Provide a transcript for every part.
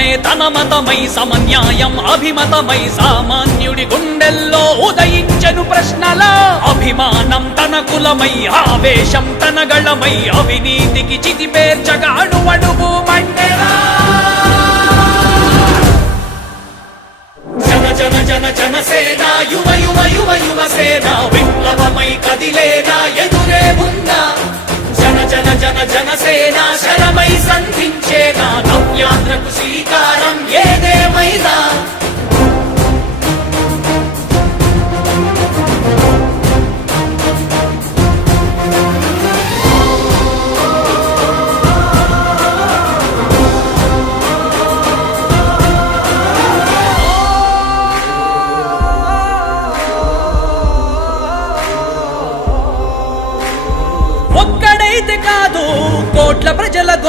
జనహితమే తన మతమై సమన్యాయం అభిమతమై సామాన్యుడి గుండెల్లో ఉదయించను ప్రశ్నల. అభిమానం తన కులమై ఆవేశం తన గళమై అవినీతికి చితి పేర్చగా అడువడుగు జన జన జన జనసేన యువ యువ యువ యువ సేన విప్లవమై కదిలేనా ఎదురే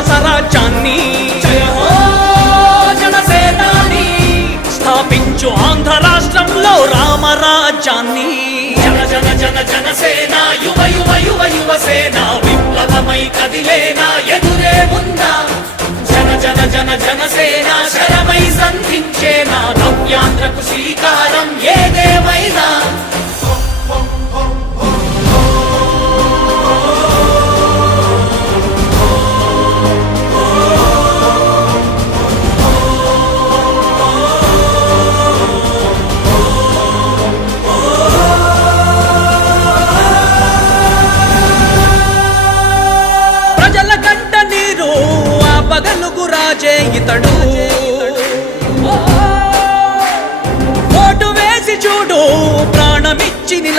రాక్షస రాజ్యాన్ని జనసేనాని స్థాపించు ఆంధ్ర రాష్ట్రంలో రామరాజ్యాన్ని. జన జన జన జనసేన యువ యువ యువ యువ సేన విప్లవమై కదిలేనా ఎదురే ఉందా జన జన జన జనసేన శరమై సంధించేనా? నవ్యాంధ్రకు శ్రీకారం ఏదేమైనా?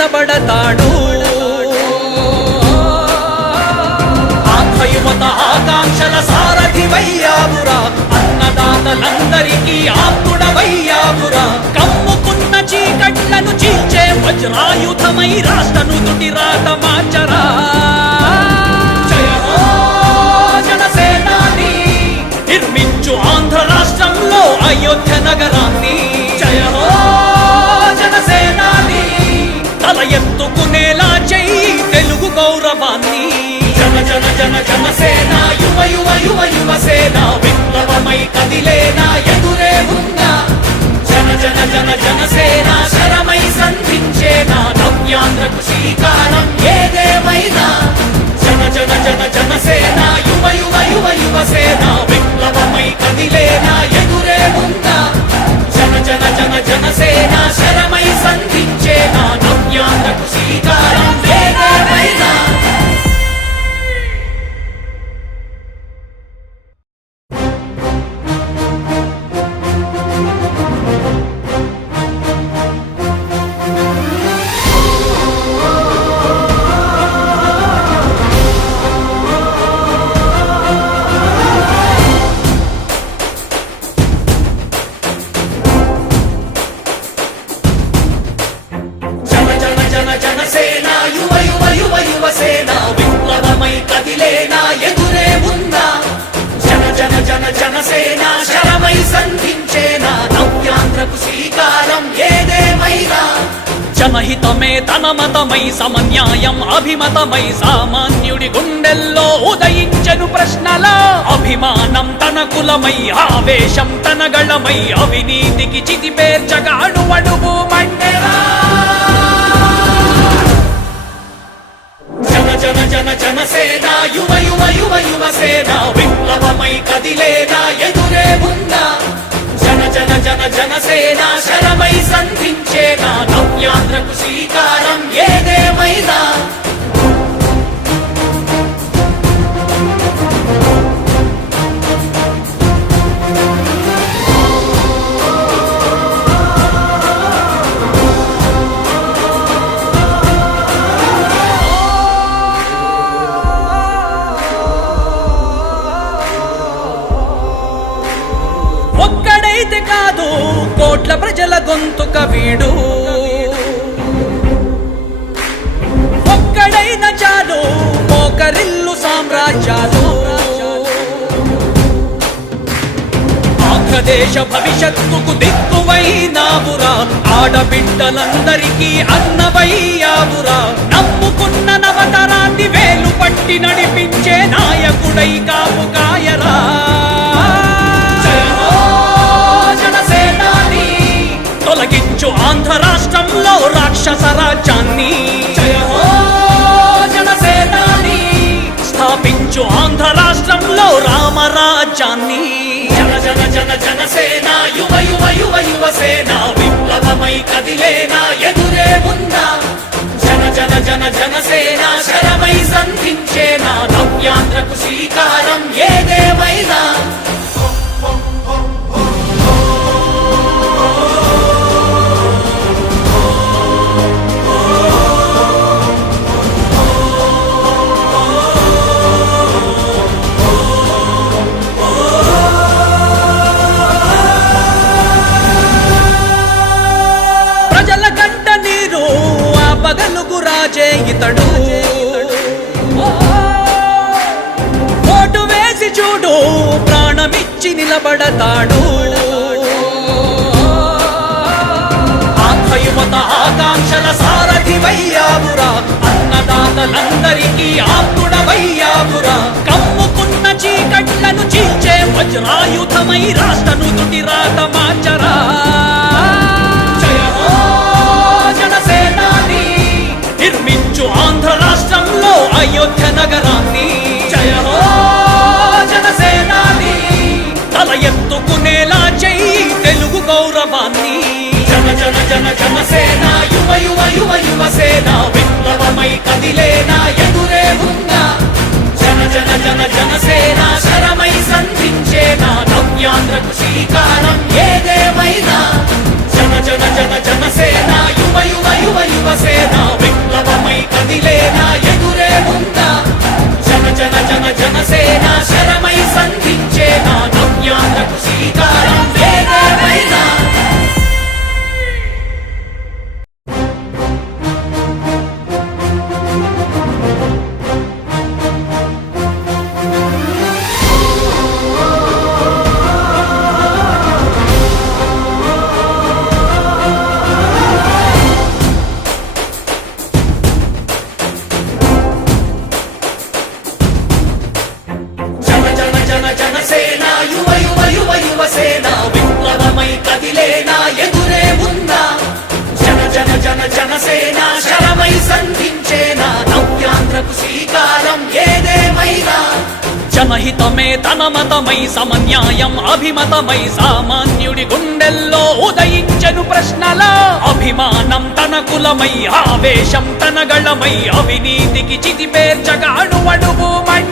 నిలబడతాడు. ఆత్మయుమత ఆకాంక్షల సారథి వయ్యావురా అన్నదాతలందరికీ ఆత్ముడవయ్యావురా. కమ్ముకున్న చీకట్లను చీల్చే వజ్రాయుధమై రాష్ట్రను తుటి రాత మార్చరా జనసేనాని. నిర్మించు ఆంధ్ర రాష్ట్రంలో అయోధ్య నగరం. యుద్ధమై కదిలే నా ఎదురే ఉందా జన జన జన జనసేన శరమై సంధించే నా నవ్యాంధ్రకు శ్రీకారం ఏదేమైనా జనహితమే తన మతమై సమన్యాయం అభిమతమై సామాన్యుడి గుండెల్లో ఉదయించను ప్రశ్నల. అభిమానం తన కులమై ఆవేశం తన గళమై అవినీతికి చితి పేర్చక అడువడుగు మండెరా జన జన జన జనసేన యువ యువ యువ యువ సేన విప్లవమై కదిలేనా ఎదురే ఉందా జన జన జనసేన శరమై సంధించేనా? నవ్యాంధ్రకు శ్రీకారం ఏదేమైనా సామ్రాజ్యాలు ఆంధ్రదేశ భవిష్యత్తుకు దిక్కువైనావురా ఆడబిడ్డలందరికీ అన్నవయ్యావురా నమ్ముకున్న నవతరాన్ని వేలు పట్టి నడిపించే నాయకుడై కాపు కాయరా. తొలగించు ఆంధ్ర రాష్ట్రంలో రాక్షస రాజ్యాన్ని. ప్రపంచాన్ని జన జన జన జనసేన యువ యువ యువ యువసేన విప్లవమై కదిలేనా ఎదురే ఉందా జన జన జన జనసేన శరమై సంధించేనా నవ్యాంధ్రకు శ్రీకారం ఏదేమైనా. నిలబడతాడు ఆత్మయువత ఆకాంక్షల సారథి వయ్యావురా అన్నదాతలందరికీ ఆప్తుడవయ్యావురా కమ్ముకున్న చీకట్లను చీల్చే వజ్రాయుధమై రాష్ట్రను తుటి యువ విప్లవమై కదిలేనా ఎదురే ఉందా? జన జన జన జనసేన శరమై సంధించేనా? నవ్యాంధ్రకు శ్రీకారం ఏదేమైనా? జన జన జన జనసేన యువ యువ యువ యువసేన విప్లవమై కదిలేనా ఎదురే ఉందా? జన జన జన జనసేన శరమై సంధించేనా? నవ్యాంధ్రకు జన జనసేన యువ యువ యువ యువసేన విప్లవమై కదిలేనా ఎదురే ఉందా జన జన జన జనసేన శరమై సంధించేనా? నవ్యాంధ్రకు శ్రీకారం ఏదేమైనా? జనహితమే తన మతమై సమన్యాయం అభిమతమై సామాన్యుడి గుండెల్లో ఉదయించను ప్రశ్నల. అభిమానం తన కులమై ఆవేశం తన గళమై అవినీతికి చితిపేర్చగా అణువణువు మండెరా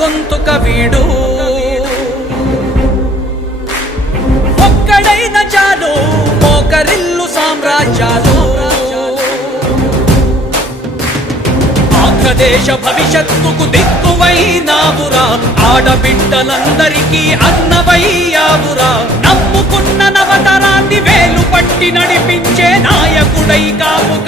గొంతుక వీడు ఒక్కడైన చాలు మోకరిల్లు సామ్రాజ్యాలు. ఆంధ్రదేశ భవిష్యత్తుకు దిక్కువైనావురా. ఆడబిడ్డలందరికీ అన్నవయ్యావురా. నమ్ముకున్న నవతరాన్ని వేలు పట్టి నడిపించే నాయకుడై కాపు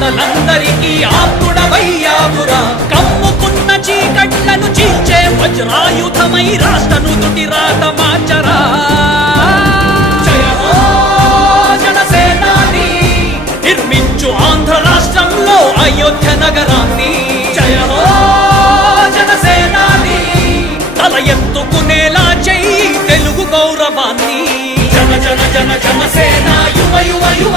అన్నదాతలందరికీ ఆత్ముడవయ్యావురా. కమ్ముకున్న చీకట్లను చీల్చే వజ్రాయుధమై రాష్ట్రను తుటి రాత మార్చరా జనసేనాని. నిర్మించు ఆంధ్ర రాష్ట్రంలో అయోధ్య నగరాన్ని. జయ హో జనసేనాని. తల ఎత్తుకునేలా చెయ్యి తెలుగు గౌరవాన్ని. జన జన జన జనసేన యువ యువ యువ